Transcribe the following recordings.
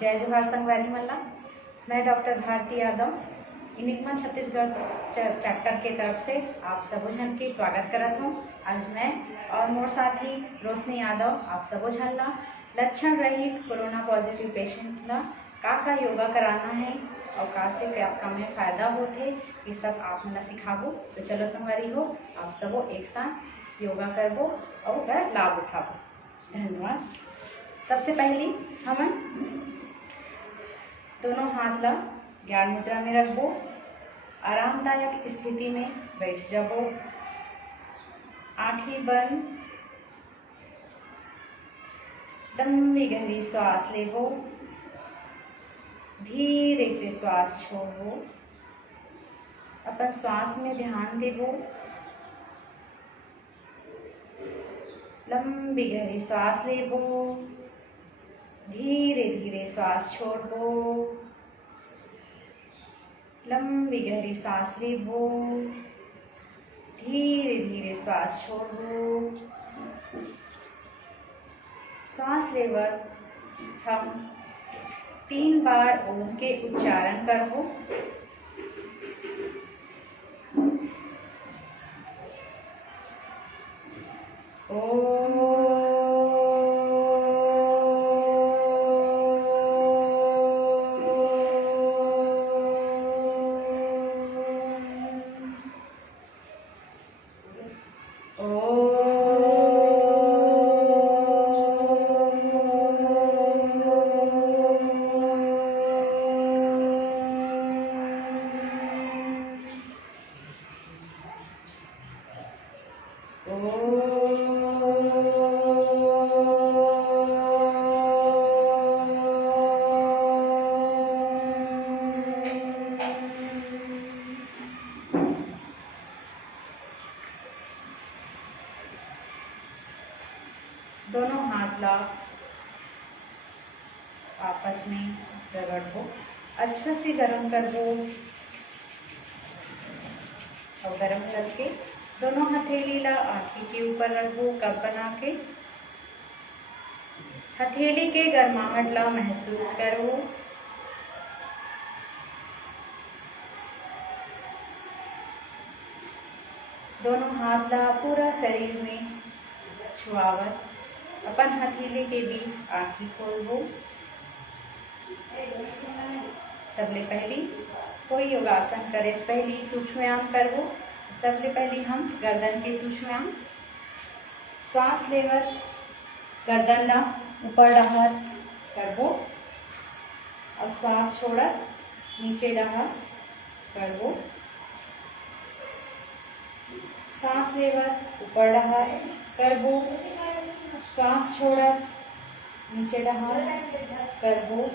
जय जोहार संगवारी मल्ला। मैं doctor Bharti Yadav Enigma Chhattisgarh chapter के तरफ से आप सबो झन के स्वागत करत हूँ। आज मैं और मोर साथी रोशनी यादव आप सबो झन ला लक्षण रहित कोरोना पॉजिटिव पेशेंट ला का योगा कराना है और का से का में फायदा होथे ये सब आप मन सिखाबो। तो चलो संगवारी हो, आप सबो एक साथ योगा करबो और ओकर लाभ उठाबो। धन्यवाद। सबसे पहली हमन दोनों हाथ ला ज्ञान मुद्रा में रखबो, आरामदायक स्थिति में बैठ जाबो, आँखें बंद, लंबी गहरी श्वास लेबो, धीरे से श्वास छोड़बो, अपन श्वास में ध्यान देबो, लंबी गहरी श्वास लेबो, धीरे धीरे श्वास छोड़बो, लंबी गहरी सांस लेबो, धीरे धीरे श्वास छोड़बो। श्वास लेवर हम 3 बार ओम के उच्चारण करबो। दोनों हाथ ला आपस में रगड़बो, अच्छा से गरम करबो और गरम करके दोनों हथेली ला आँखी के ऊपर रखबो। कप बना के हथेली के गर्माहट ला महसूस करो। दोनों हाथ ला पूरा शरीर में छुआवत अपन हथेली के बीच आँखी खोलबो। सबले पहली कोई योगासन करे से पहली सूक्ष्म व्यायाम करबो। सबले पहली हम गर्दन के सूक्ष्म व्यायाम, श्वास लेवर गर्दन ला ऊपर डहर करबो और श्वास छोड़त नीचे डहर करबो। सांस लेवर ऊपर डहर करबो, श्वास छोड़त नीचे डहर करबो।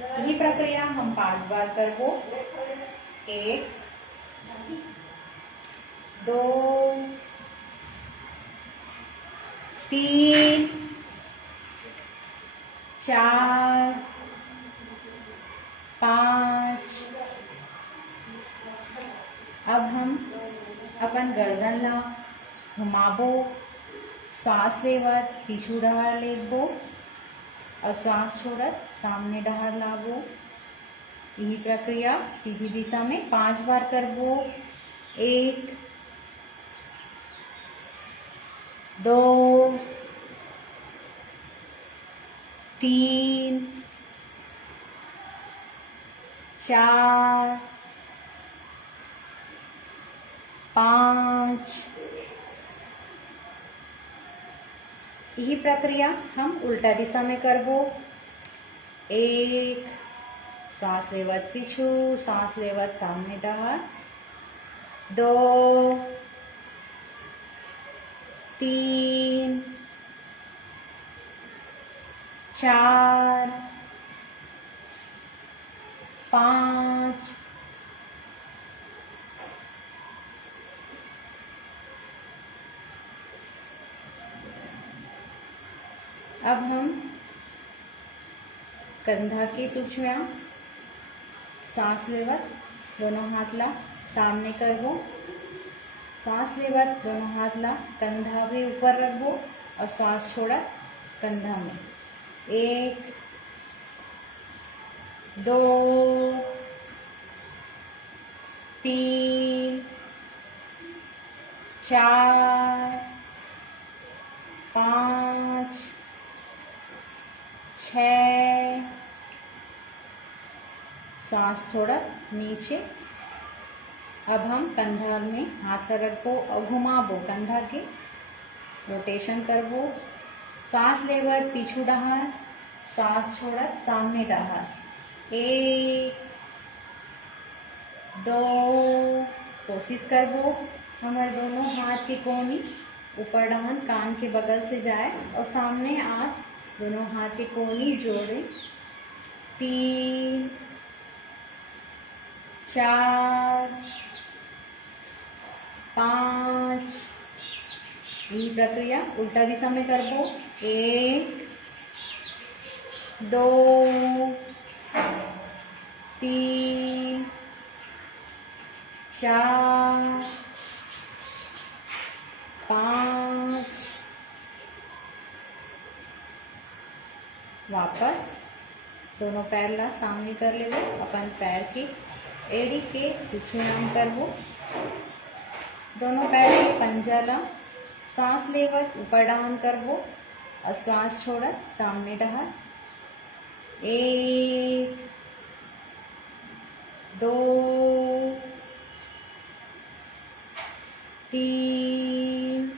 यही प्रक्रिया हम 5 बार करबो। 1 2 3 4 5। अब हम अपन गर्दन ला घुमाबो, श्वास लेवत पीछू डहर लेबो और श्वास छोड़त सामने डहर लाबो। यही प्रक्रिया सीधी दिशा में 5 बार करबो। 1 2 3 4 5। यही प्रक्रिया हम उल्टा दिशा में करबो। 1 श्वास लेवत पीछू, श्वास लेवत सामने डहर। 2 3 4 5। अब हम कंधा की सूक्ष्म व्यायाम, सांस लेवत दोनों हाथ ला सामने करबो, सांस लेवत दोनों हाथ ला कंधा के ऊपर रखबो और सांस छोड़त कंधा में। 1 2 3 4 5 6। सांस छोड़त नीचे। अब हम कंधा में हाथ रखबो और घुमाबो, कंधा के रोटेशन करबो। सांस लेवत पीछू डहार, सांस छोड़त सामने डहार। 1 2। कोशिश करबो हमारे दोनों हाथ की कोनी ऊपर डहान कान के बगल से जाए और सामने आप दोनों हाथ की कोनी जोड़े। 3 4 5। ये प्रक्रिया उल्टा दिशा में करबो। 1 2 3 4 5। वापस दोनों पैर ला सामने कर लेबो। अपन पैर के एड़ी के सूक्ष्म करबो। दोनों पैर के पंजा ला सांस लेवत ऊपर डाउन करबो और सांस छोड़त सामने डहार। 1 2 3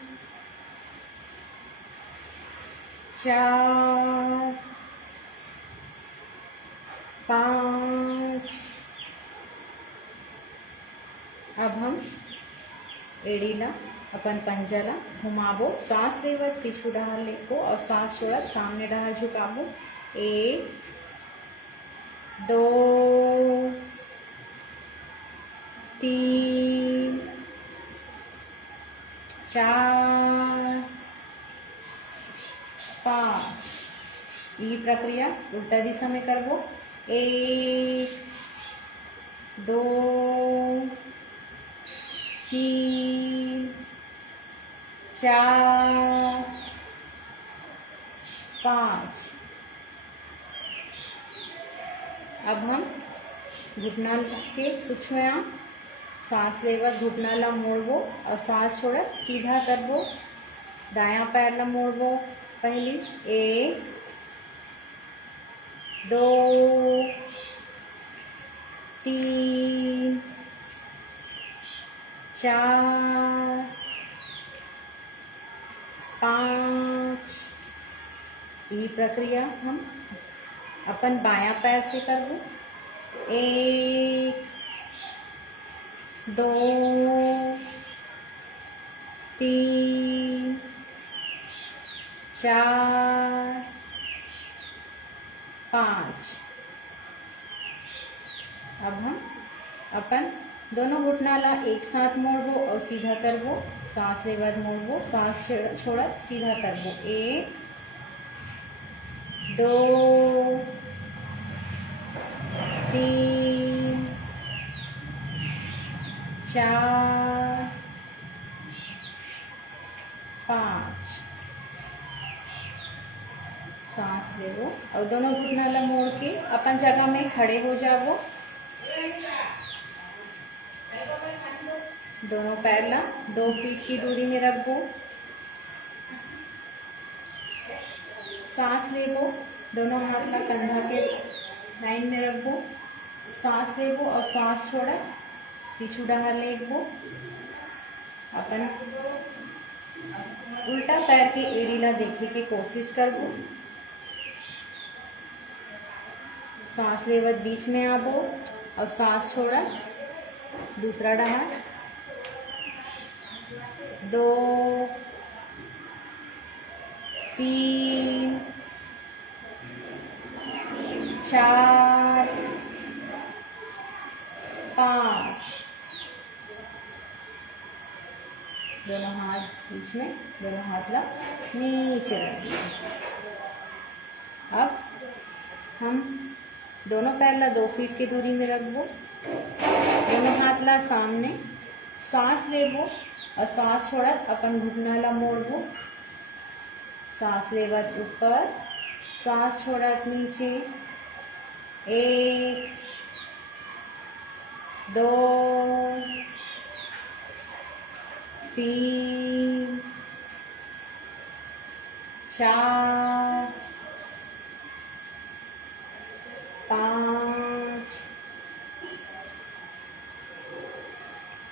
4 5। अब हम एड़ी ला अपन पंजा ला घुमाबो। सांस लेवत पीछू डहार लेको और सांस छोड़त सामने डहार झुकाबो। 1 2 3 4 5। ये प्रक्रिया उल्टा दिशा में करबो। 1 2 3 4 5। अब हम घुटना के सूक्ष्म सांस लेवत घुटना ला मोड़बो और सांस छोड़त सीधा करबो। दायां पैर ला मोड़बो। पहली 1 2 3 4 5। ये प्रक्रिया हम अपन बायां पैर से करबो। 1 2 3 4 5। अब हम अपन दोनों घुटना ला एक साथ मोड़बो और सीधा करबो। सांस लेवत मोड़बो, सांस छोड़त सीधा करबो। 1 2 3 4 5। सांस लेवो और दोनों घुटना ला मोड़ के अपन जगह में खड़े हो जाबो। दोनों पैर ला 2 फीट की दूरी में रखबो। सांस लेबो, दोनों हाथ ला कंधा के लाइन में रखबो। सांस लेबो और सांस छोड़ा पीछू डहार लेबो। अपन उल्टा पैर की एड़ी ला देखे की कोशिश करबो। सांस लेवत बीच में आबो और सांस छोड़ा दूसरा डहार। 2 3 4 5। दोनों हाथ बीच में, दोनों हाथ ला नीचे रखिए। अब हम दोनों पैर ला 2 फीट की दूरी में रखबो। दोनों हाथ ला सामने, सांस लेबो और सांस छोड़त अपन घुटना ला मोड़बो। सांस लेवत ऊपर, सांस छोड़त नीचे। 1 2 3 4 5।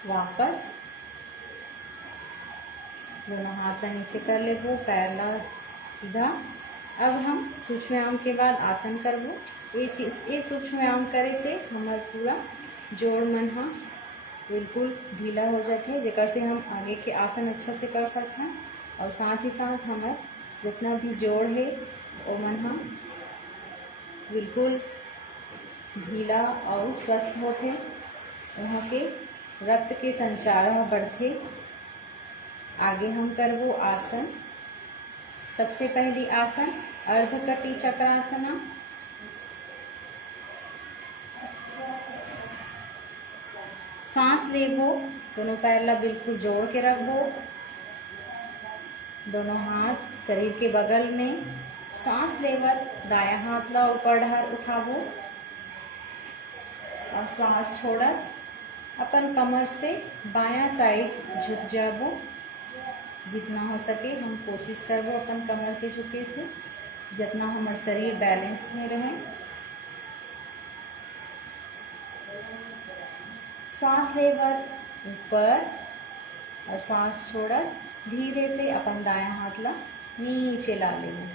वापस दोनों हाथ ला नीचे कर लेबो, पैर ला सीधा। अब हम सूक्ष्म व्यायाम के बाद आसन करबो। ये सूक्ष्म व्यायाम करे से हमार पूरा जोड़ मन हा बिल्कुल ढीला हो जाते, जेकर से हम आगे के आसन अच्छा से कर सकते हैं। और साथ ही साथ हमार जितना भी जोड़ है वो मन हा बिल्कुल ढीला और स्वस्थ होते। वहाँ के रक्त के संचार बढ़ते। आगे हम करबो आसन। सबसे पहली आसन अर्धकटी चक्रासना। सांस लेबो, दोनों पैर ला बिल्कुल जोड़ के रखबो, दोनों हाथ शरीर के बगल में। सांस लेवत दायां हाथ ला ऊपर ढार उठाबो और सांस छोड़त अपन कमर से बायां साइड झुक जाबो। जितना हो सके हम कोशिश करबो अपन कमर के झुके से, जितना हमार शरीर बैलेंस में रहे। सांस लेवत ऊपर और सांस छोड़त धीरे से अपन दायां हाथ ला नीचे ला लेबो।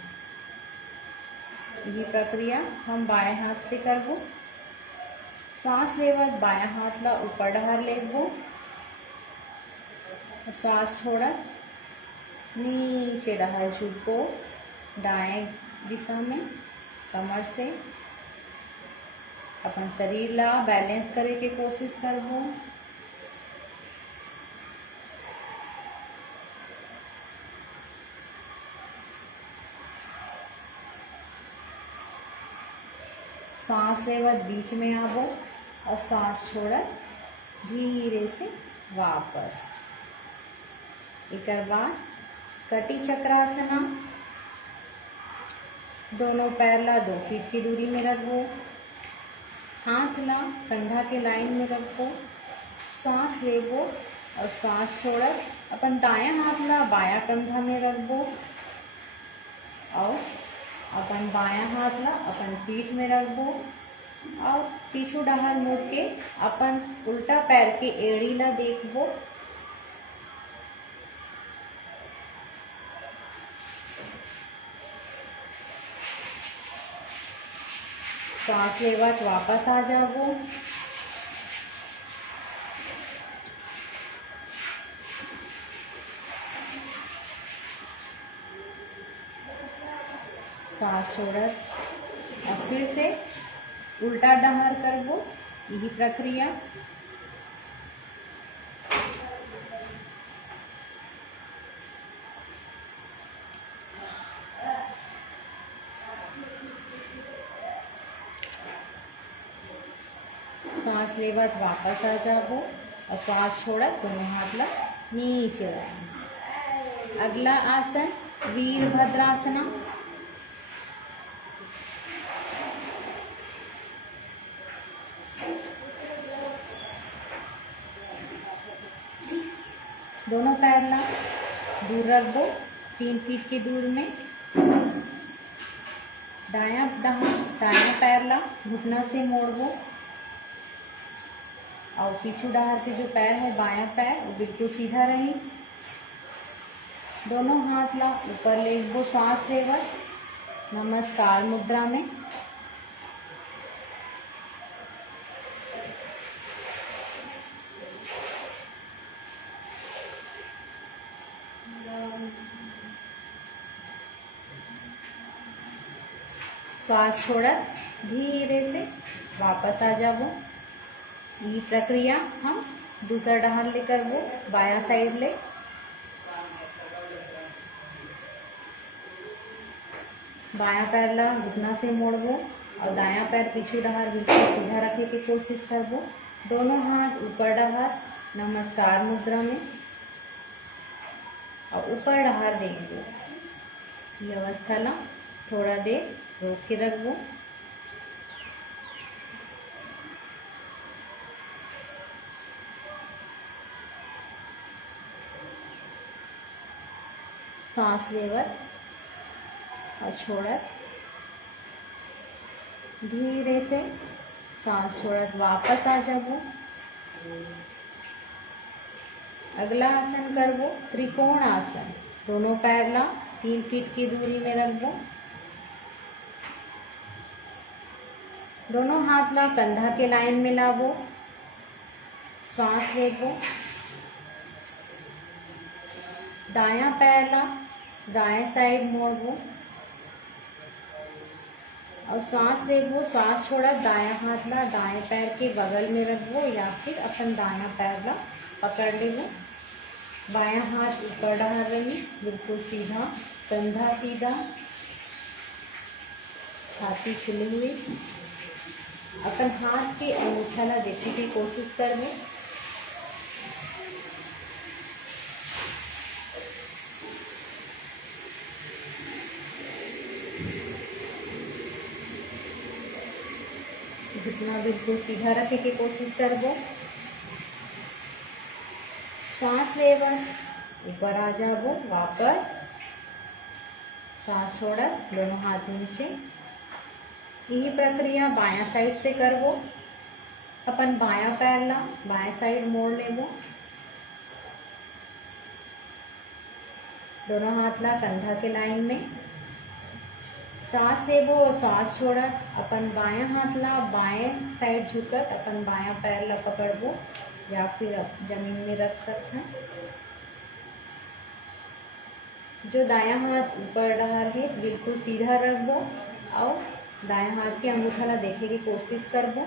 ये प्रक्रिया हम बाएं हाथ से करबो। सांस लेवत बायां हाथ ला ऊपर ढार लेबो, सांस छोड़त नीचे ढार झुको दाएं दिशा में। कमर से अपन शरीर ला बैलेंस करे के कोशिश करबो। सांस लेवत बीच में आबो और सांस छोड़त धीरे से वापस। एक बाद कटी चक्रासना। दोनों पैर ला 2 फीट की दूरी में रखबो, हाथ ला कंधा के लाइन में रखबो। सांस लेबो और सांस छोड़त अपन दायां हाथ ला बायां कंधा में रखबो और अपन बायां हाथ ला अपन पीठ में रखबो और पीछू डहार मुड़ के अपन उल्टा पैर के एड़ी ला देखबो। सांस लेवत वापस आ जाबो। सांस छोड़त और फिर से उल्टा डहार करबो। यही प्रक्रिया सांस लेवत वापस आ जाबो और सांस छोड़त दोनों हाथ ला नीचे लाएं। अगला आसन वीरभद्रासना। दोनों पैर ला दूर रख दो 3 फीट की दूर में। दायां पैर ला घुटना से मोड़बो और पीछू डहार के जो पैर है बायां पैर वो बिल्कुल सीधा रही। दोनों हाथ ला ऊपर लेबो, सांस लेवत नमस्कार मुद्रा में। सांस छोड़त धीरे से वापस आ जाबो। ये प्रक्रिया हम दूसरा डहार ले करबो, बायां साइड ले। बायां पैर ला घुटना से मोड़बो और दायां पैर पीछू डहार बिल्कुल सीधा रखे की कोशिश करबो। दोनों हाथ ऊपर डहार नमस्कार मुद्रा में। ऊपर डहार देखबो। ये अवस्था ला थोड़ा देर रोक के रखबो। सांस लेवत और छोड़त, धीरे से सांस छोड़त वापस आ जाबो। अगला आसन करबो त्रिकोण आसन। दोनों पैर ला 3 फीट की दूरी में रखबो। दोनों हाथ ला कंधा के लाइन में लाबो। सांस लेबो। दायां पैर ला दाएं साइड मोड़बो और सांस लेबो। सांस छोड़ा दायां हाथ ला दाएं पैर के बगल में रखबो या फिर अपन दायां पैर ला पकड़ लेबो। बायां हाथ ऊपर डहार रही, बिल्कुल सीधा, कंधा सीधा, छाती खुली हुई। अपन हाथ के अंगूठा ला देखे की कोशिश करबो। घुटना बिल्कुल सीधा रखे की कोशिश करबो। सांस लेवन ऊपर आ जाबो वापस। सांस छोड़ा दोनों हाथ नीचे। यही प्रक्रिया बायां साइड से करबो। अपन बायां पैर ला बाएं साइड मोड़ लेबो। दोनों हाथ ला कंधा के लाइन में। सांस लेबो और सांस छोड़त अपन बायां हाथ ला बाएं साइड झुकत अपन बायां पैर ला पकड़बो या फिर जमीन में रख सकते हैं। जो दायां हाथ ऊपर डहार है बिल्कुल सीधा रखबो और दायां हाथ के अंगूठा ला देखे की कोशिश करबो।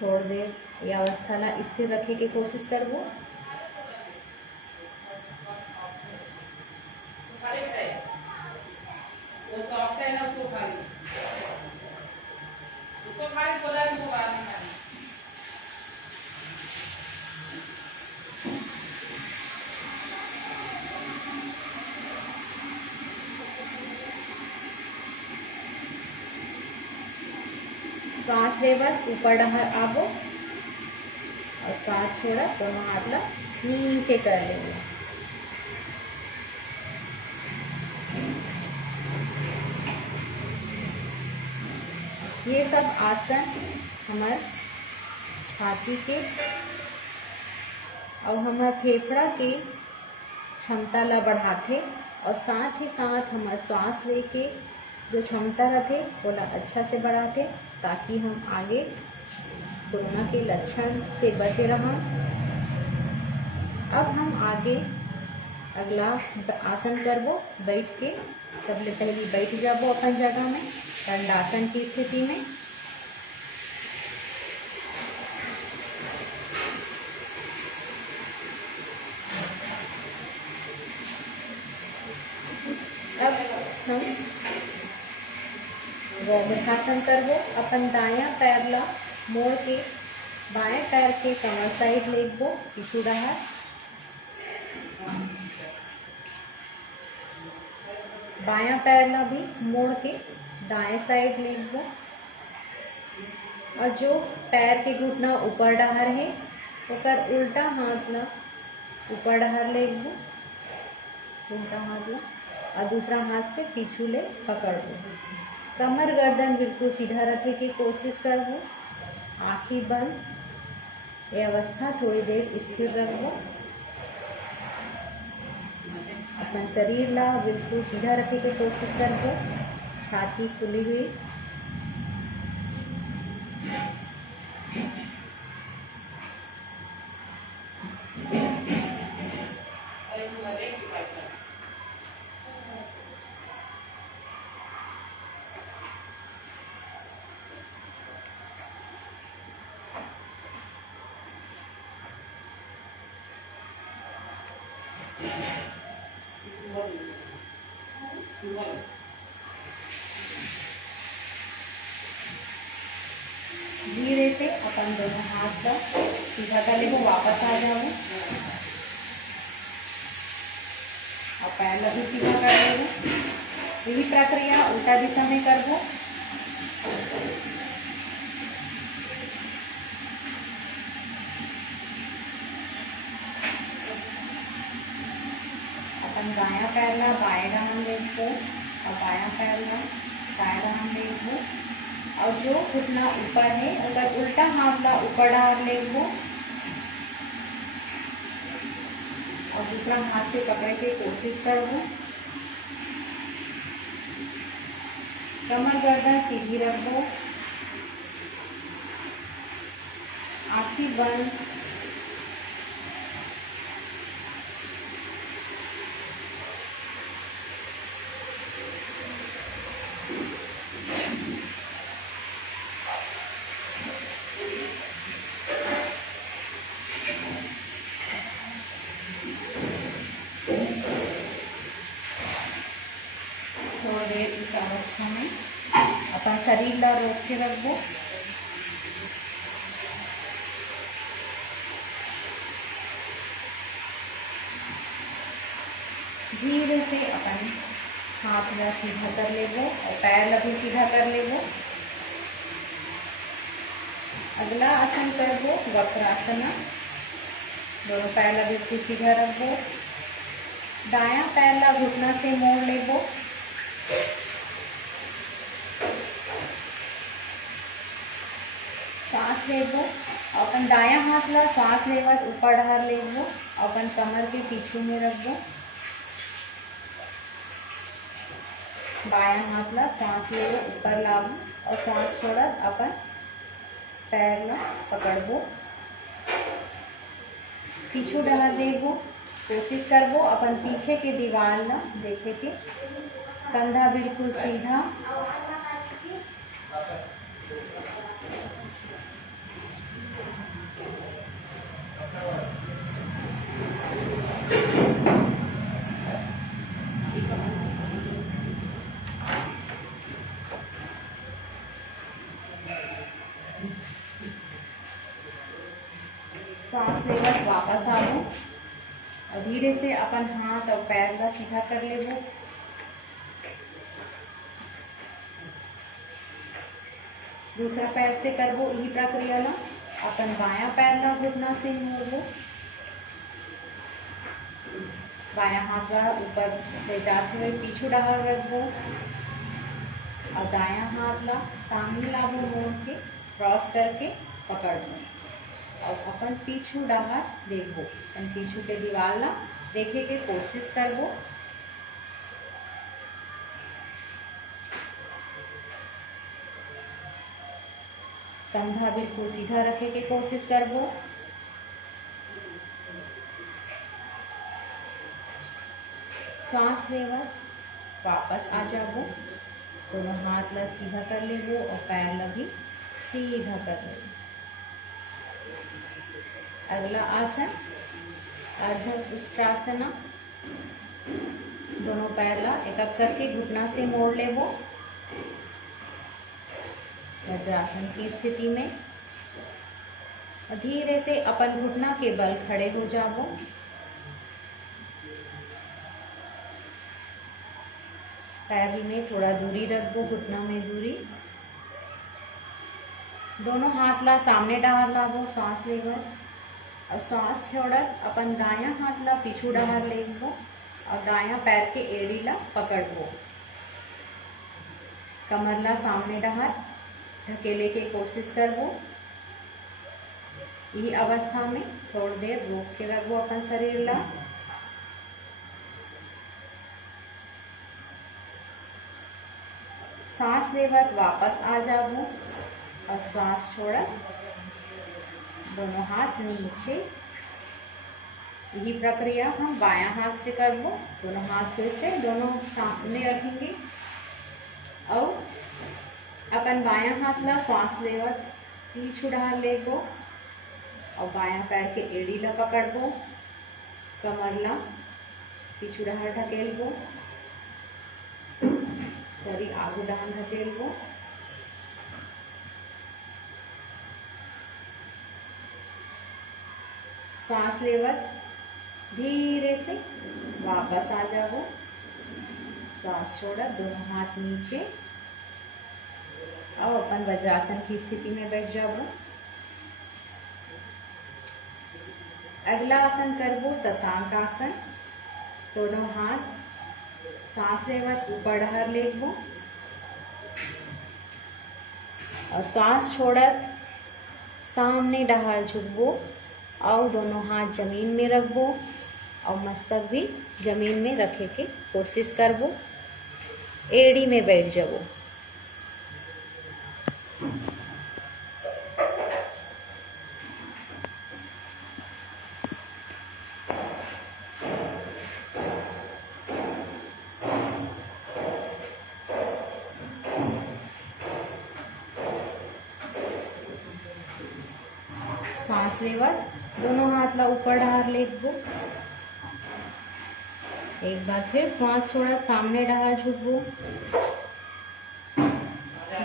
थोड़ी देर यह अवस्था ला स्थिर रखे की कोशिश करबो। सांस लेवत ऊपर डहार आबो और सांस छोड़ा दोनों हाथ ला नीचे कर लेंगे। ये सब आसन हमार छाती के और हमार फेफड़ा के क्षमता ला बढ़ाते और साथ ही साथ हमार सांस लेके जो क्षमता रहते वो अच्छा से बढ़ाते ताकि हम आगे कोरोना के लक्षण से बचे रहें। अब हम आगे अगला आसन करबो बैठ के। सबले पहले बैठ जाबो अपन जगह में दंडासन की स्थिति में। अब हम गौमुखासन करबो। अपन दायां पैर ला मोड़ के बाएं पैर के कमर साइड लेबो पीछू डहार। बायां पैर ला भी मोड़ के दाएं साइड लेबो और जो पैर के घुटना ऊपर डहार है ओकर उल्टा हाथ ला ऊपर डहार लेबो। उल्टा हाथ ला और दूसरा हाथ से पीछू ले पकड़बो। कमर गर्दन बिल्कुल सीधा रखे की कोशिश करबो। आँखें बंद। ये अवस्था थोड़ी देर स्थिर रखबो। अपन शरीर ला बिल्कुल सीधा रखे की कोशिश करबो। छाती खुली हुई। धीरे से अपन दोनों हाथ का सीधा कर लेबो। वापस आ जाओ। पैर ला भी सीधा कर देबो। यही प्रक्रिया उल्टा दिशा में करबो। अपन दायां पैर ला बाएं डाहन लेबो और बायां पैर ला दाएं डाहन लेबो और जो घुटना ऊपर है अगर उल्टा हाथ ला ऊपर डाल लेबो और दूसरा हाथ से पकड़े के कोशिश करबो। कमर गर्दन सीधी रखो, आँखें बंद। थोड़ी देर इस अवस्था में अपना शरीर ला रोक के रखो। धीरे से अपन हाथ ला सीधा कर लेबो और पैर ला भी सीधा कर लेबो। अगला आसन करबो वक्रासन। दोनों पैर ला बिल्कुल सीधा रखो। दायां पैर ला घुटना से मोड़ लेबो। सांस लेबो। अपन दायां हाथ ला सांस लेवत ऊपर डाल लेबो। अपन कमर के पीछू में रखबो। बायां हाथ ला सांस लेबो ऊपर लाबो और सांस छोड़त अपन पैर ला पकड़बो, पीछू डाल देबो। कोशिश करबो अपन पीछे के दीवार ला देखे के। कंधा बिल्कुल सीधा। सांस लेकर वापस आबो और धीरे से अपन हाथ और पैर ला सीधा कर लेबो। दूसरा पैर से करबो यही प्रक्रिया ला। अपन बायां पैर ला घुटना से मोड़बो। बायां हाथ ला ऊपर ले जाते हुए पीछू डाल रखबो और दायां हाथ ला सामने लाबो मोड़ के क्रॉस करके पकड़बो और अपन पीछू डाल देखबो। अपन पीछू के दीवार ला देखे के कोशिश करबो। कंधा बिल्कुल सीधा रखे के कोशिश करबो। सांस लेवर वापस आ जाबो। दोनों हाथ ला सीधा कर लेबो और पैर ला भी सीधा कर लेबो। अगला आसन अर्ध उत्तानासन। दोनों पैर ला एक एक करके घुटना से मोड़ लेबो। वज्रासन की स्थिति में धीरे से अपन घुटना के बल खड़े हो जाबो। पैर में थोड़ा दूरी रखबो, घुटना में दूरी। दोनों हाथ ला सामने डाल लाबो सांस लेकर और सांस छोड़त अपन दायां हाथ ला पीछू डाल लेबो और दायां पैर के एड़ी ला पकड़बो। कमर ला सामने डाल ढकेले के कोशिश करबो। यही अवस्था में थोड़ी देर रोक के रखबो अपन शरीर ला। सांस लेवत वापस आ जाबो और सांस छोड़त दोनों हाथ नीचे। यही प्रक्रिया हम बायां हाथ से करबो। दोनों हाथ फिर से दोनों सामने रखेंगे और अपन बायां हाथ ला सांस लेवत पीछू डाल लेबो और बायां पैर के एड़ी ला पकड़बो। कमर ला पीछू डाल ढकेलबो, सॉरी आगू डाल ढकेलबो। सांस लेवत धीरे से वापस आ जाओ, सांस छोड़ा, दोनों हाथ नीचे। अब अपन वज्रासन की स्थिति में बैठ जाओ। अगला आसन करबो शशांक आसन। दोनों हाथ सांस लेवत ऊपर डहर लेबो और सांस छोड़त सामने डहर झुकबो और दोनों हाथ जमीन में रखबो और मस्तक भी जमीन में रखे के कोशिश करबो। एड़ी में बैठ जाबो। सांस लेवत दोनों हाथ ला ऊपर डहार लेबो। एक बार फिर सांस छोड़त सामने डहार झुकबो।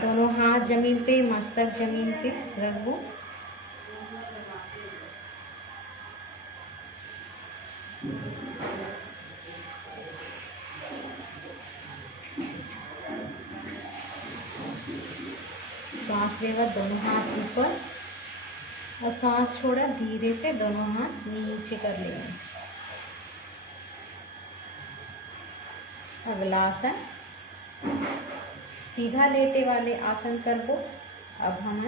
दोनों हाथ जमीन पे, मस्तक जमीन पे रखबो। सांस लेवत दोनों हाथ ऊपर और सांस छोड़ा धीरे से दोनों हाथ नीचे कर लेंगे। अगला आसन सीधा लेटे वाले आसन करबो। अब हम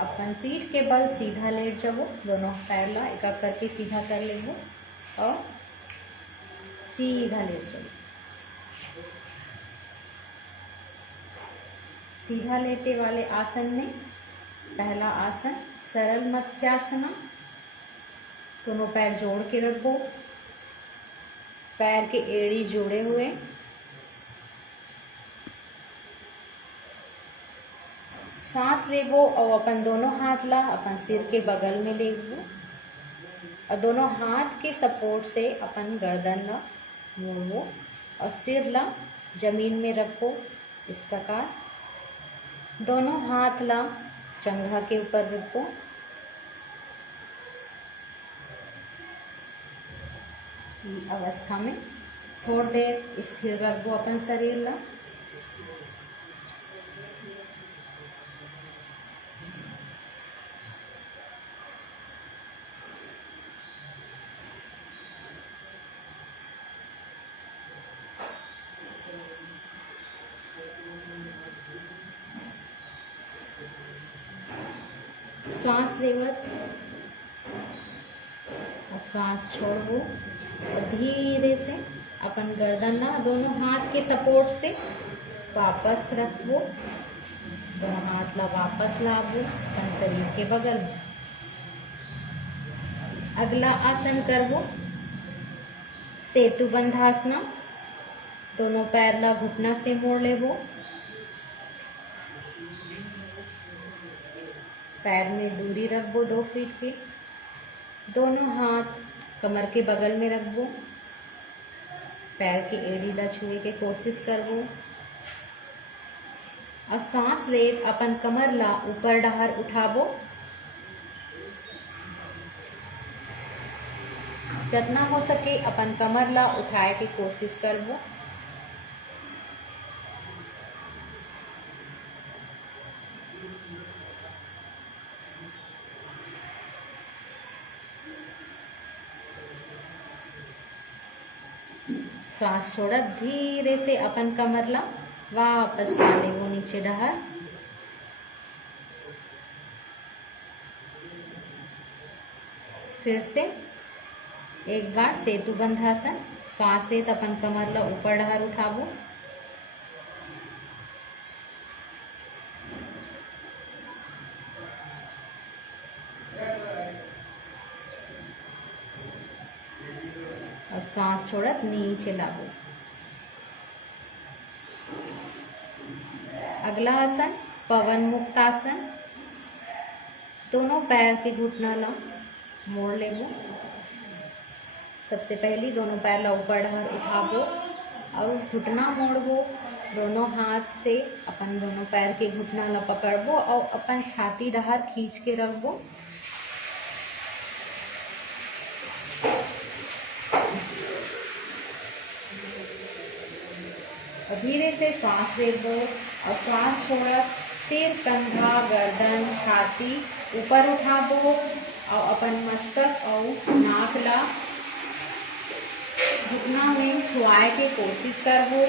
अपन पीठ के बल सीधा लेट जाबो। दोनों पैर ला एक एक करके सीधा कर लेबो और सीधा लेट जाबो। सीधा लेटे वाले आसन में पहला आसन सरल मत्स्यासना। दोनों पैर जोड़ के रखो, पैर के एड़ी जोड़े हुए। सांस लेबो और अपन दोनों हाथ ला अपन सिर के बगल में लेबो और दोनों हाथ के सपोर्ट से अपन गर्दन ला मोड़ो और सिर ला जमीन में रखो। इस प्रकार दोनों हाथ ला जंघा के ऊपर रखो। अवस्था में थोड़ी देर स्थिर रखो अपन शरीर ला। श्वास लेवत और श्वास छोड़ो और धीरे से अपन गर्दन ना दोनों हाथ के सपोर्ट से वापस रखो। दोनों हाथ ला वापस लाबो अपन शरीर के बगल में। अगला आसन करबो सेतु बंधासना। दोनों पैर ला घुटना से मोड़ लेबो। पैर में दूरी रखबो 2 फीट की। दोनों हाथ कमर के बगल में रखबो। पैर की एड़ी ला छुए के कोशिश करबो और सांस ले अपन कमर ला ऊपर डहार उठाबो। जितना हो सके अपन कमर ला उठाए के कोशिश करबो। सांस छोड़ा धीरे से अपन कमर ला वापस ला लेबो नीचे डहार। फिर से एक बार सेतु बंधासन। सांस लेत अपन कमर ला ऊपर डहार उठाबो। और सांस छोड़त नीचे लाबो। अगला आसन पवन मुक्त आसन। दोनों पैर के घुटना ला मोड़ लेबो। सबसे पहली दोनों पैर ला ऊपर डहार उठाबो और घुटना मोड़बो। दोनों हाथ से अपन दोनों पैर के घुटना ला पकड़बो और अपन छाती डहार खींच के रखबो। और धीरे से श्वास लेबो और श्वास छोड़त सिर, कंधा, गर्दन, छाती ऊपर उठाबो और अपन मस्तक और नाक ला घुटना में छुआए के कोशिश करबो।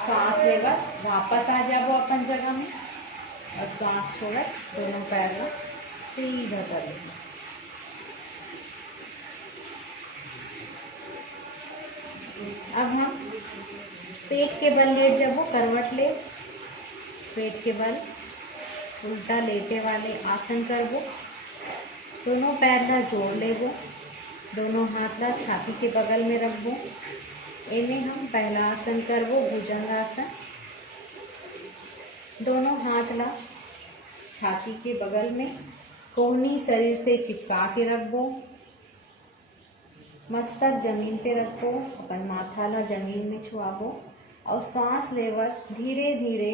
श्वास लेकर वापस आ जाबो अपन जगह में और श्वास छोड़त दोनों पैर को सीधा कर लेंगे। अब हम पेट के बल लेट जाबो, करवट ले पेट के बल उल्टा लेटे वाले आसन करबो। दोनों पैर ला जोड़ लेबो, दोनों हाथ ला छाती के बगल में रखबो। एमे हम पहला आसन करबो भुजंगासन। दोनों हाथ ला छाती के बगल में कोहनी शरीर से चिपका के रखबो। मस्तक जमीन पे रखबो, अपन माथा ला जमीन में छुआबो और सांस लेवर धीरे धीरे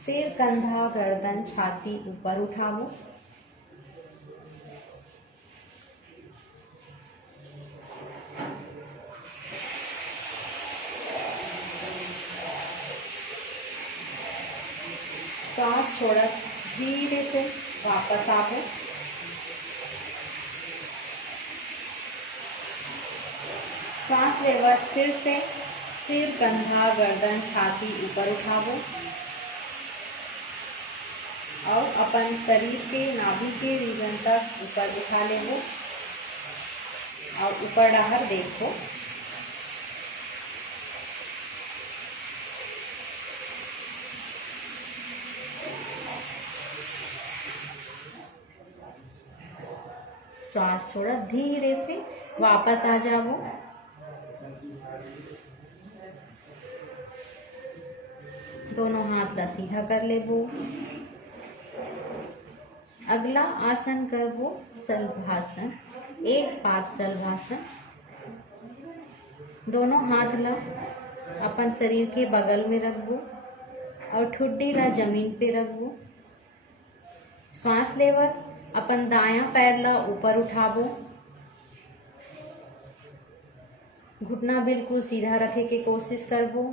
सिर, कंधा, गर्दन, छाती ऊपर उठाबो। सांस छोड़त धीरे से वापस आबो। सांस लेवर फिर से सिर, कंधा, गर्दन, छाती ऊपर उठाबो और अपन शरीर के नाभि के रीजन तक ऊपर उठा लेबो और ऊपर डाहर देखो। श्वास छोड़ा धीरे से वापस आ जाओ। दोनों हाथ ला सीधा कर लेबो। अगला आसन करबो शलभासन, एक पाद शलभासन। दोनों हाथ ला अपन शरीर के बगल में रखबो और ठुड्डी ला जमीन पे रखबो। श्वास लेवर अपन दायां पैर ला ऊपर उठाबो। घुटना बिल्कुल सीधा रखे के कोशिश करबो।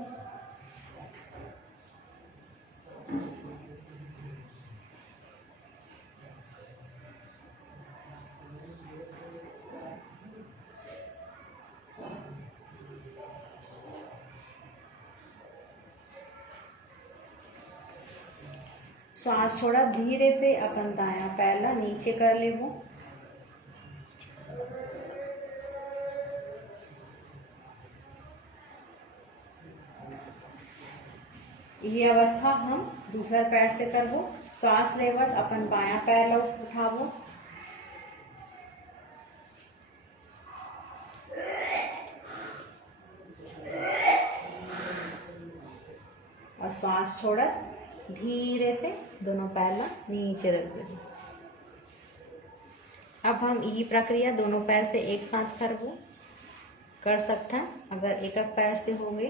श्वास छोड़ा धीरे से अपन दायां पैर ला नीचे कर लेबो। ये अवस्था हम दूसरा पैर से करबो। श्वास लेवत अपन बायां पैर ला उठाबो। और श्वास छोड़त धीरे से दोनों पैर ला नीचे रख देंगे। अब हम यही प्रक्रिया दोनों पैर से एक साथ कर सकते हैं। अगर एक एक पैर से होंगे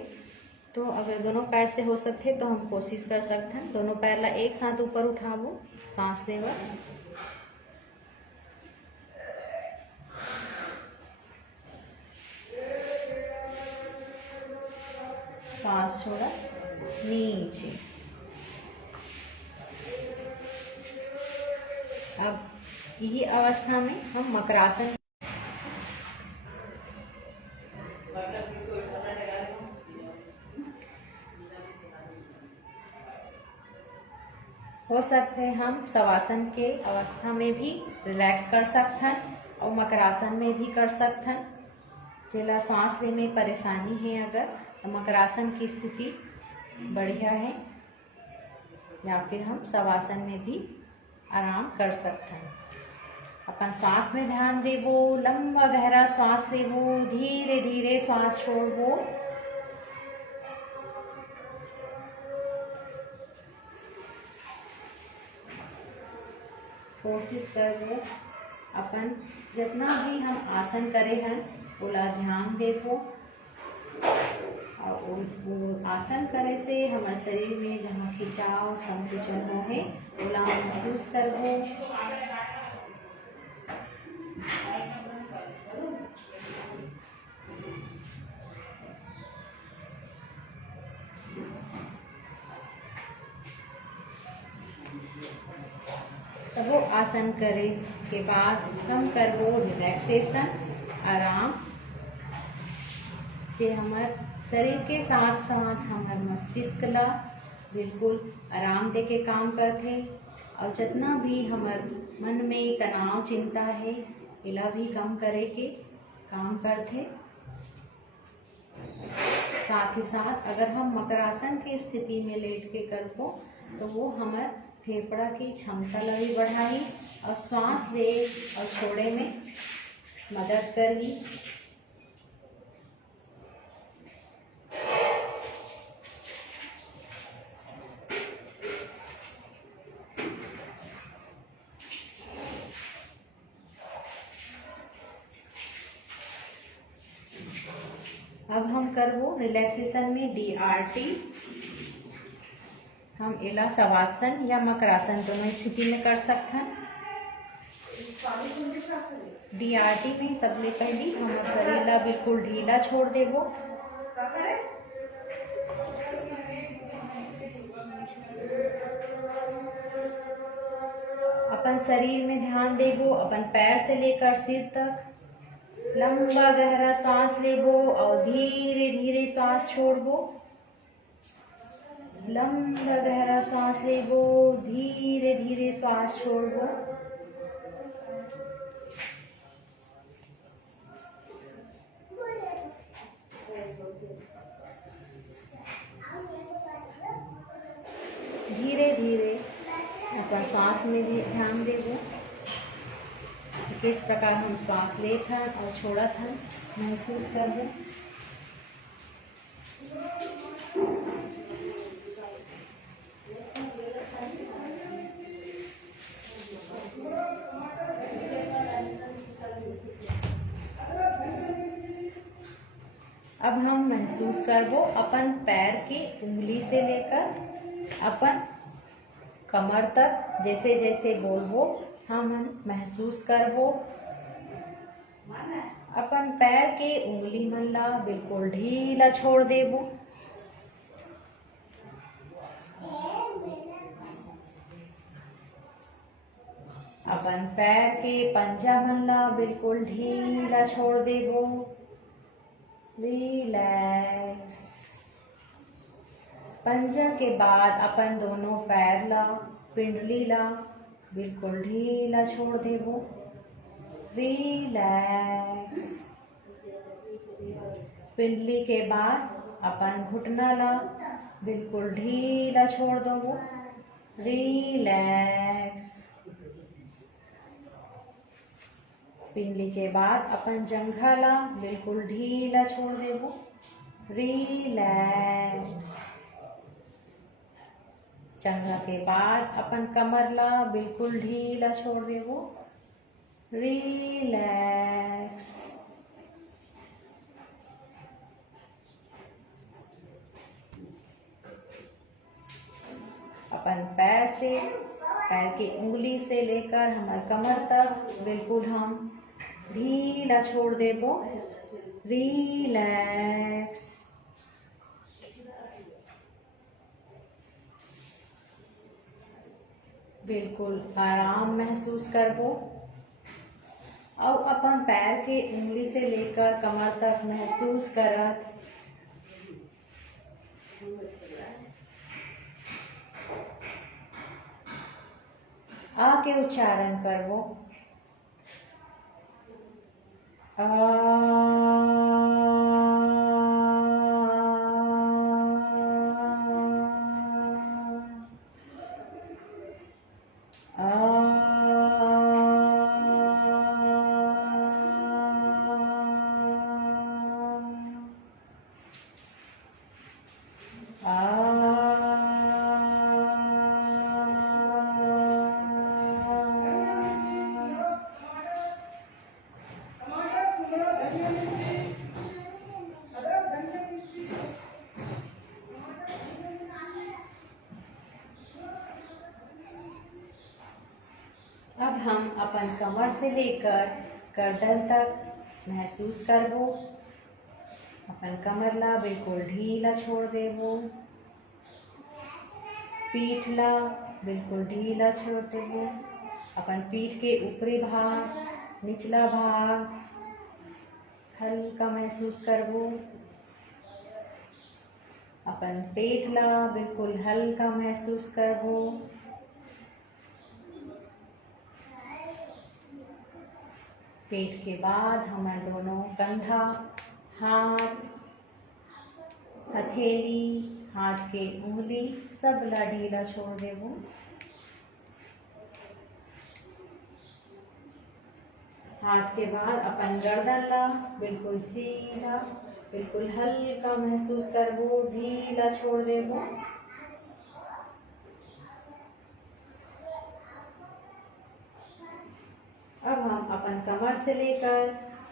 तो अगर दोनों पैर से हो सकते तो हम कोशिश कर सकते हैं। दोनों पैर ला एक साथ ऊपर उठाबो, सांस लेवर सांस छोड़ा नीचे। अब यही अवस्था में हम मकरासन हो सकते हैं। हम शवासन के अवस्था में भी रिलैक्स कर सकते हैं और मकरासन में भी कर सकते हैं। जिला सांस लेने में परेशानी है अगर तो मकरासन की स्थिति बढ़िया है, या फिर हम शवासन में भी आराम कर सकते हैं। अपन श्वास में ध्यान देबो, लंबा गहरा श्वास लेबो, धीरे धीरे श्वास छोड़बो। कोशिश करबो अपन जितना भी हम आसन करे हैं ओला ध्यान देवो। और वो आसन करे से हमारे शरीर में जहाँ खिंचाव संकुचन हो है ओला महसूस करबो। सबो आसन करे के बाद हम करबो रिलैक्सेशन, आराम, जे हमार शरीर के साथ साथ हमार मस्तिष्क ला बिल्कुल आराम दे के काम करथे। और जितना भी हमार मन में तनाव चिंता है इला भी कम करे के काम करथे। साथ ही साथ अगर हम मकरासन की स्थिति में लेट के करबो तो वो हमार फेफड़ा की क्षमता ला भी बढ़ाई और श्वास ले और छोड़े में मदद करही। अब हम करबो रिलैक्सेशन में DRT। हम इला शवासन या मकरासन दोनों स्थिति में कर सकते हैं। DRT में सबले पहली हम शरीर ला बिल्कुल ढीला छोड़ देवो। अपन शरीर में ध्यान देवो, अपन पैर से लेकर सिर तक लंबा गहरा सांस लेबो और धीरे धीरे सांस छोड़बो। लंबा गहरा सांस लेबो, धीरे धीरे सांस छोड़बो। धीरे धीरे अपन सांस में ध्यान देबो। किस प्रकार हम सांस लेत हन और छोड़त हन महसूस करबो। अब हम महसूस करबो अपन पैर की उंगली से लेकर अपन कमर तक, जैसे जैसे बोलबो हम महसूस करबो। अपन पैर के उंगली मन ला बिल्कुल ढीला छोड़ देबो। अपन पैर के पंजा मन ला बिल्कुल ढीला छोड़ देबो। रिलैक्स। पंजा के बाद अपन दोनों पैर ला, पिंडली ला बिल्कुल ढीला छोड़ देबो। रिलैक्स। पिंडली के बाद अपन घुटना ला बिल्कुल ढीला छोड़ देबो। रिलैक्स। पिंडली के बाद अपन जंघा ला बिल्कुल ढीला छोड़ देबो। रिलैक्स। जंघा के बाद अपन कमर ला बिल्कुल ढीला छोड़ देबो। रिलैक्स। अपन पैर से, पैर की उंगली से लेकर हमारे कमर तक बिल्कुल हम ढीला छोड़ देबो। रिलैक्स। बिल्कुल आराम महसूस करबो। और अपन पैर के उंगली से लेकर कमर तक महसूस करत आ के उच्चारण करबो। हम अपन कमर से लेकर गर्दन तक महसूस करबो। अपन कमर ला बिल्कुल ढीला छोड़ देबो। पीठ ला बिल्कुल ढीला छोड़ देबो। अपन पीठ के ऊपरी भाग, निचला भाग हल्का महसूस करबो। अपन पेट ला बिल्कुल हल्का महसूस करबो। पेट के बाद हमार दोनों कंधा, हाथ, हथेली, हाथ के उंगली सब ला ढीला छोड़ देबो। हाथ के बाद अपन गर्दन ला बिल्कुल सीधा, बिल्कुल हल्का महसूस करबो, ढीला छोड़ देबो। अब हम अपन कमर से लेकर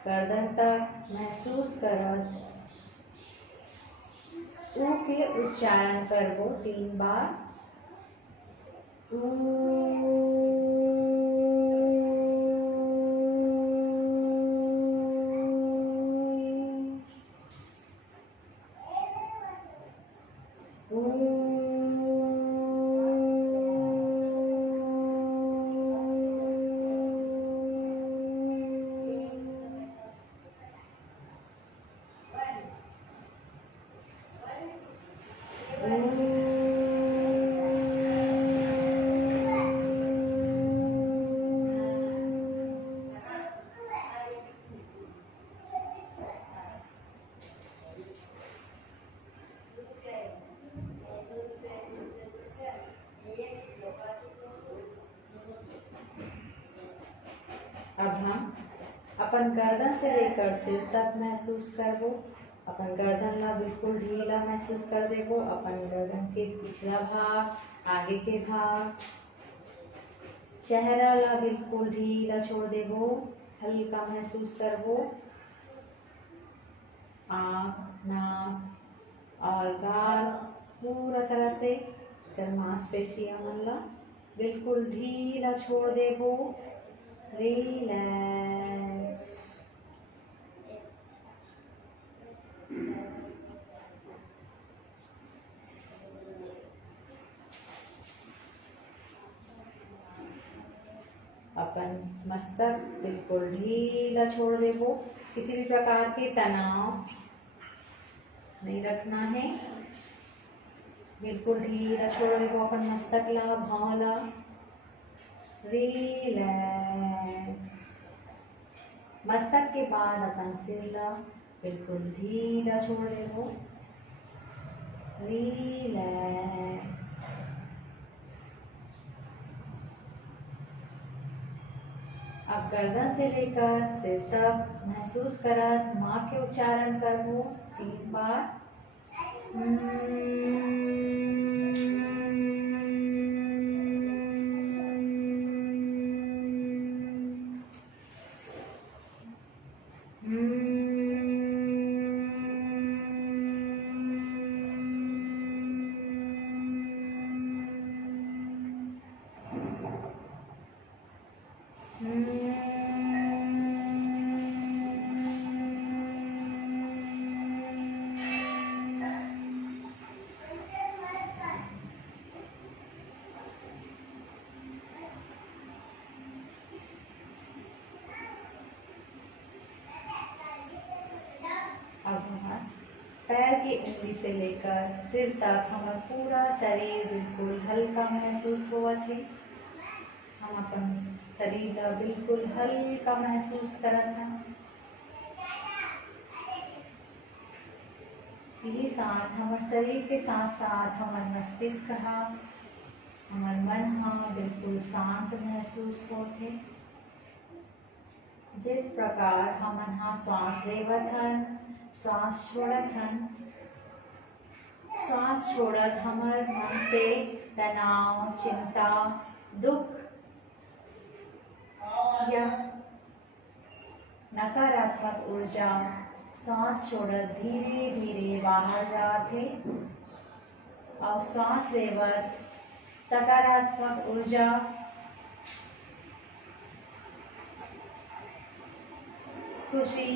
गर्दन तक महसूस करत ऊ के उच्चारण करबो 3 बार। अब हम अपन गर्दन से लेकर सिर तक महसूस करबो। अपन गर्दन ला बिल्कुल ढीला महसूस कर देबो। अपन गर्दन के पिछला भाग, आगे के भाग, चेहरा ला बिल्कुल ढीला छोड़ देबो, हल्का महसूस करबो। आँख, नाक और गाल पूरा तरह से मांसपेशियां मन ला बिल्कुल ढीला छोड़ देबो। रिलैक्स। अपन मस्तक बिल्कुल ढीला छोड़ देबो। किसी भी प्रकार के तनाव नहीं रखना है। बिल्कुल ढीला छोड़ देबो अपन मस्तक ला, भौं ला। रिलैक्स। मस्तक के बाद अपन सिर ला बिल्कुल ढीला छोड़ देबो। रिलैक्स। अब गर्दन से लेकर सिर तक महसूस करत माँ के उच्चारण करबो 3 बार। पैर की उंगली से लेकर सिर तक हमारा पूरा शरीर बिल्कुल हल्का महसूस होवत है। हम अपन शरीर ला बिल्कुल हल्का महसूस करत हन। यही साथ हमारे शरीर के साथ साथ हमारे मस्तिष्क हा, हमारे मन हा बिल्कुल शांत महसूस होते। जिस प्रकार हमन हा श्वास लेवत हन, श्वास छोड़त हन, श्वास छोड़त हमार मन से तनाव, चिंता, दुख या नकारात्मक ऊर्जा श्वास छोड़त धीरे धीरे बाहर जाते और श्वास लेवत सकारात्मक ऊर्जा खुशी,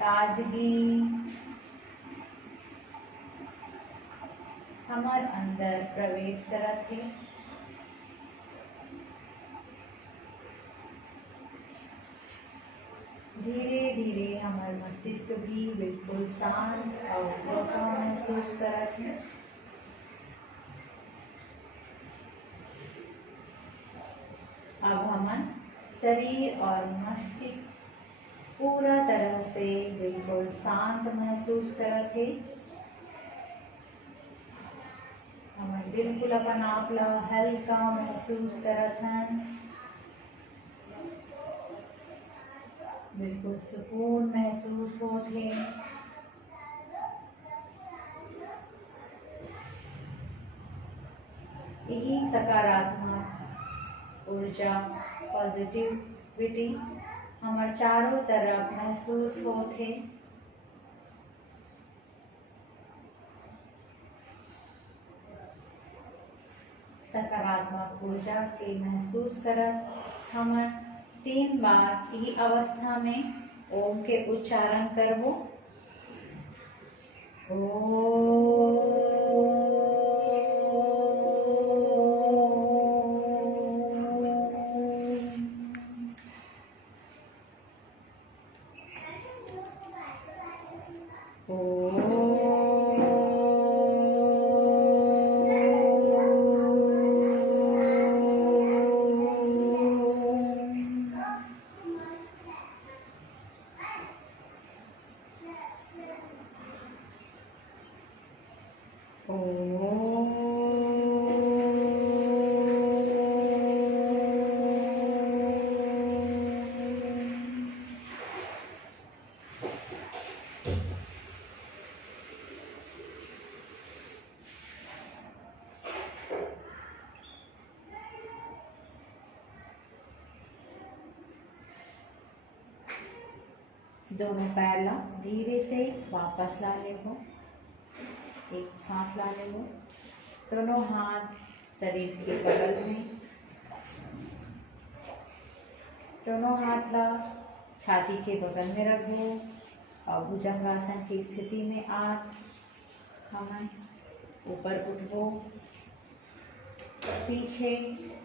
ताजगी हमार अंदर प्रवेश करत है। धीरे धीरे हमार मस्तिष्क भी बिल्कुल शांत और हल्का महसूस करत है। अब हमन शरीर और मस्तिष्क पूरा तरह से बिल्कुल शांत महसूस करत है। हमन बिल्कुल अपन आप ला हल्का महसूस करत हन, बिल्कुल सुकून महसूस होत है। यही सकारात्मक ऊर्जा पॉजिटिविटी हमारे चारों तरफ महसूस होत है। सकारात्मक ऊर्जा के महसूस करत हमन 3 बार यही अवस्था में ओम के उच्चारण करबो। दोनों पैर ला धीरे से वापस ला लेबो, एक साथ ला लेबो। दोनों हाथ शरीर के बगल में, दोनों हाथ ला छाती के बगल में रखो और भुजंगासन की स्थिति में हमन ऊपर उठबो। पीछे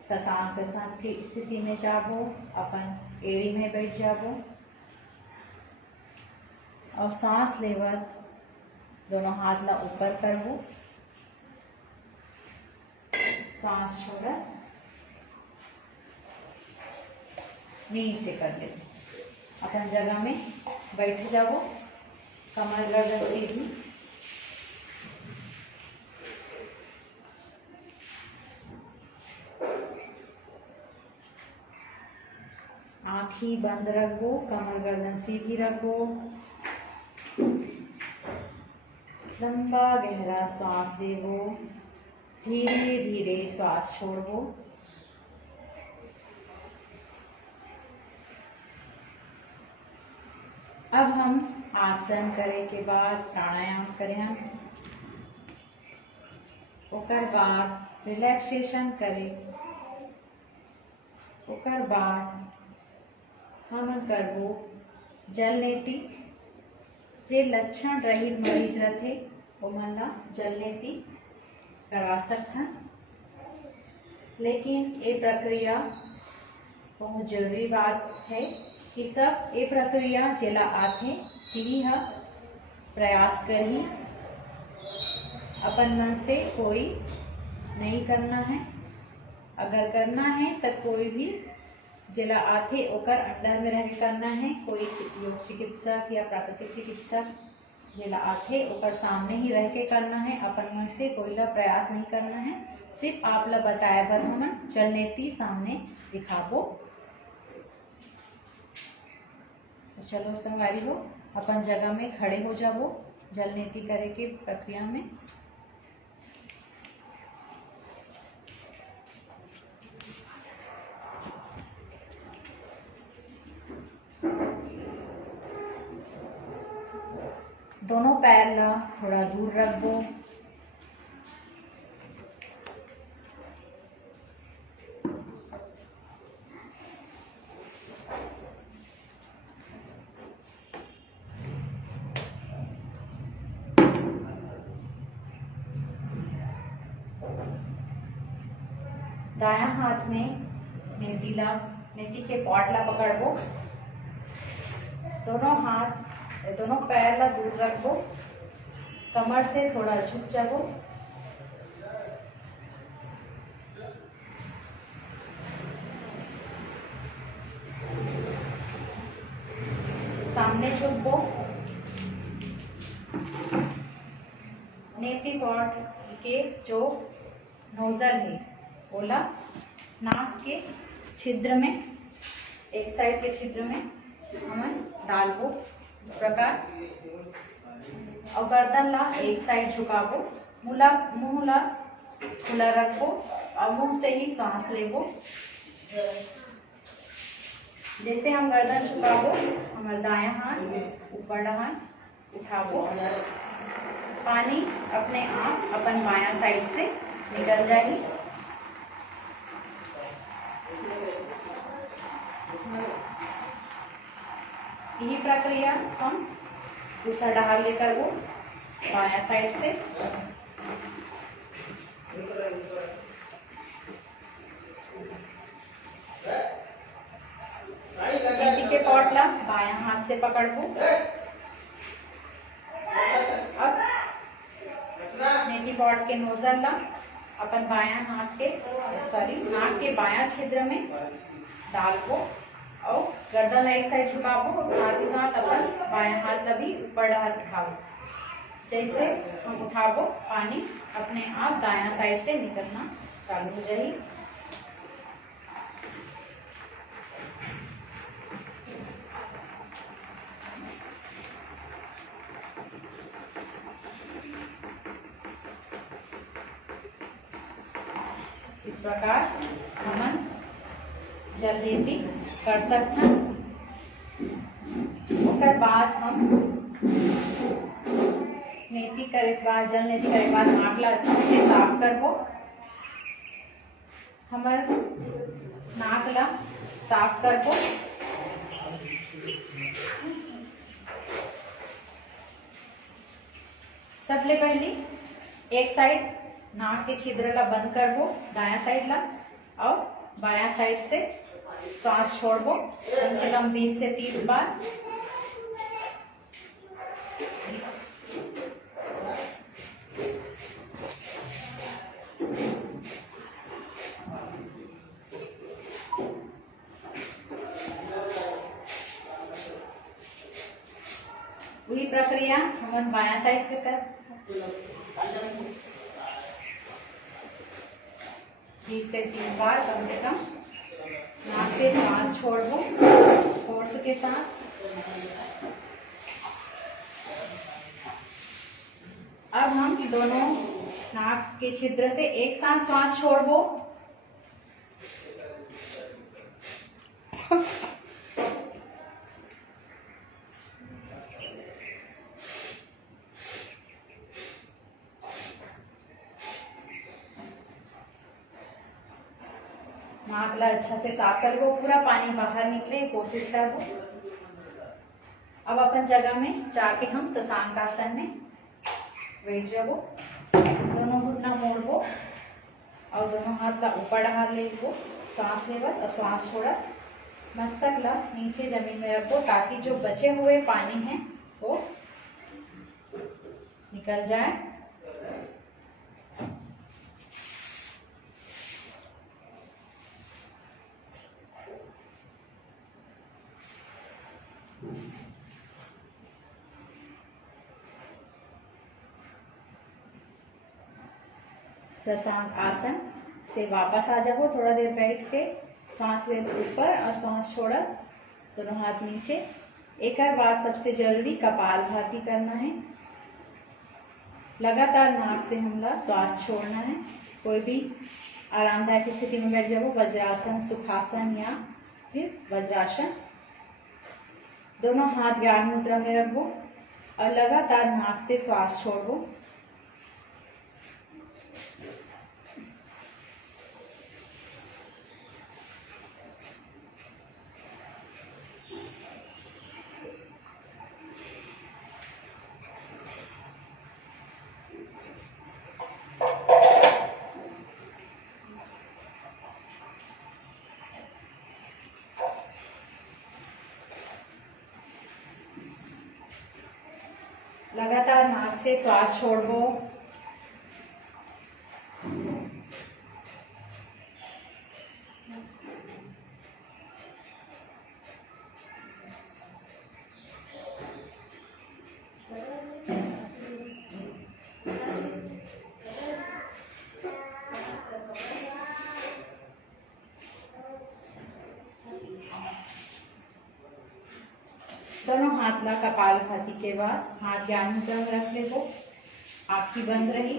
शशांक की स्थिति में जाबो, अपन एड़ी में बैठ जाबो और सांस लेवत दोनों हाथ ला ऊपर करबो, सांस छोड़त नीचे कर ले। अपन जगह में बैठ जाबो, कमर गर्दन सीधी, आँखी बंद रखो, कमर गर्दन सीधी रखो। लंबा गहरा श्वास लेवो, धीरे धीरे श्वास छोड़ो। अब हम आसन करे के बाद प्राणायाम करें, ओकर बाद रिलैक्सेशन करे, ओकर बाद हम करबो जल नेति। जे लक्षण रहित मरीज रहते ओमन ला जल नेति करा सकथन, लेकिन ये प्रक्रिया बहुत जरूरी बात है कि सब ये प्रक्रिया जेला आथे ही प्रयास करी। अपन मन से कोई नहीं करना है, अगर करना है तो कोई भी जेला आथे ओकर अंडर में रह करना है। कोई योग चिकित्सक या प्राकृतिक चिकित्सक जेला आथे ओकर सामने ही रह के करना है। अपन मन से कोई ला प्रयास नहीं करना है, सिर्फ आप ला बताया बर हमन जल नेति सामने दिखाबो। तो चलो संगवारी हो, अपन जगह में खड़े हो जाबो जल नेति करे के प्रक्रिया में। दोनों पैर ला थोड़ा दूर रखबो, ढीला नीति के पॉट ला पकड़बो, दोनों हाथ दोनों पैर ला दूर रखबो, कमर से थोड़ा झुक जाबो, सामने झुकबो, नेति पॉट के जो नोजल है बोला नाक के छिद्र में, एक साइड के छिद्र में हम डालबो इस प्रकार, और गर्दन ला एक साइड झुकाबो, मुंह ला खुला रखबो और मुंह से ही सांस लेबो। जैसे हम गर्दन झुकाबो हमारे दायां हाथ ऊपर डहान उठाबो, पानी अपने आप अपन बायां साइड से निकल जाए। यही प्रक्रिया हम दूसरा डहाल लेकर वो बायां साइड से, नेति के पॉट ला बायां हाथ से पकड़बो, अब नेति पॉट के नोजल ला अपन बायां नाक के बायां छिद्र में डालबो और गर्दन एक साइड झुकाबो, साथ ही साथ अपन बायां हाथ ला भी ऊपर डाल उठाबो। जैसे हम उठाबो पानी अपने आप दायां साइड से निकलना चालू हो जाए। इस प्रकार हम जल नीति कर सकते हैं। उसके बाद हम नीति करे के बाद जल नीति करे के बाद नाक ला अच्छे से साफ करबो, हमर नाक ला साफ करबो, सबले पहले एक साइड नाक के छिद्र ला बंद करबो दायां साइड ला, और बायां साइड से सांस छोड़बो कम से कम 20 से 30 बार। वही प्रक्रिया हम बायां साइड से कर 20 से 30 बार कम से कम। नाक से सांस छोड़ दो फोर्स के साथ। अब हम दोनों नाक के छिद्र से एक साथ सांस छोड़ दो। नाक ला अच्छा से साफ कर लो, पूरा पानी बाहर निकले कोशिश कर लो। अब अपन जगह में जाके हम शशांक आसन में बैठ जाबो। दोनों घुटना मोड़बो और दोनों हाथ ला ऊपर डाल लेबो। सांस लेवत और सांस छोड़त मस्तक ला नीचे जमीन में रखो ताकि जो बचे हुए पानी है वो निकल जाए। शशांक आसन से वापस आ जाओ। थोड़ा देर बैठ के सांस ले ऊपर और सांस छोड़ा, दोनों हाथ नीचे। एक बात सबसे जरूरी कपालभाति करना है। लगातार नाक से हमला श्वास छोड़ना है। कोई भी आरामदायक स्थिति में बैठ जाओ, वज्रासन, सुखासन या फिर वज्रासन। दोनों हाथ ज्ञान मुद्रा में रखो और लगातार नाक से श्वास छोड़ो। लगातार नाक से श्वास छोड़ो। दोनों हाथ ला कपाल भाती के बाद हाथ ज्ञान मुद्रा में रख ले। वो आँखें बंद रही।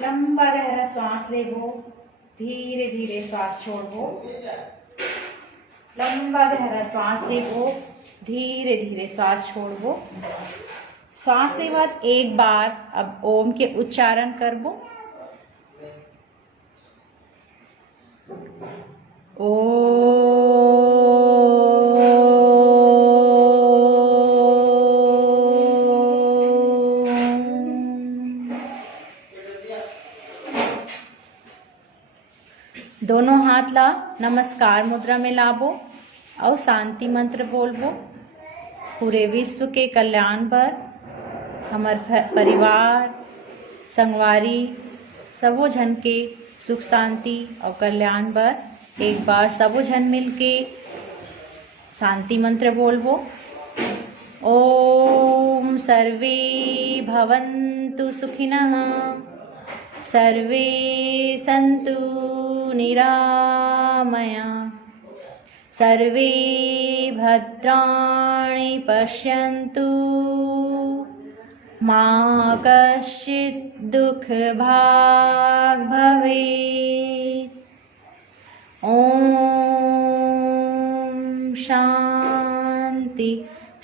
लंबा गहरा श्वास ले वो, धीरे धीरे श्वास छोड़ वो। लंबा गहरा श्वास ले वो, धीरे धीरे श्वास छोड़ वो। श्वास के बाद एक बार अब ओम के उच्चारण कर वो। दोनों हाथ ला नमस्कार मुद्रा में लाबो और शांति मंत्र बोलबो। पूरे विश्व के कल्याण पर, हमार परिवार संगवारी सबो जन के सुख शांति और कल्याण पर एक बार सबो जन मिल के शांति मंत्र बोलबो। ओम सर्वे भवन्तु सुखिनः, सर्वे सन्तु निरामया, सर्वे भद्राणि पश्यन्तु, मा कश्चित् दुःखभाग् भवेत्। ओम शांति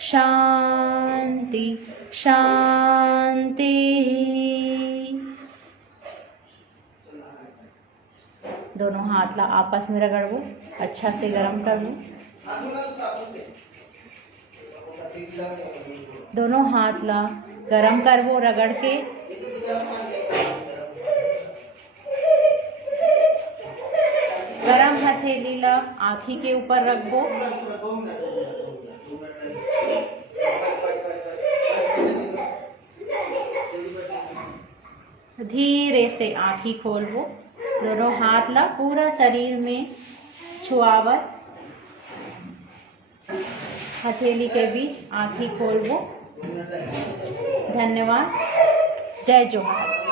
शांति शांति। दोनों हाथ ला आपस में रगड़ो, अच्छा से गरम कर लो। दोनों हाथ ला गरम कर वो रगड़ के। गरम हथेली ला आँखी के ऊपर रखबो। धीरे से आँखी खोलबो। दोनों हाथ ला पूरा शरीर में छुआवत हथेली के बीच आँखी खोलबो। धन्यवाद। जय जोहार।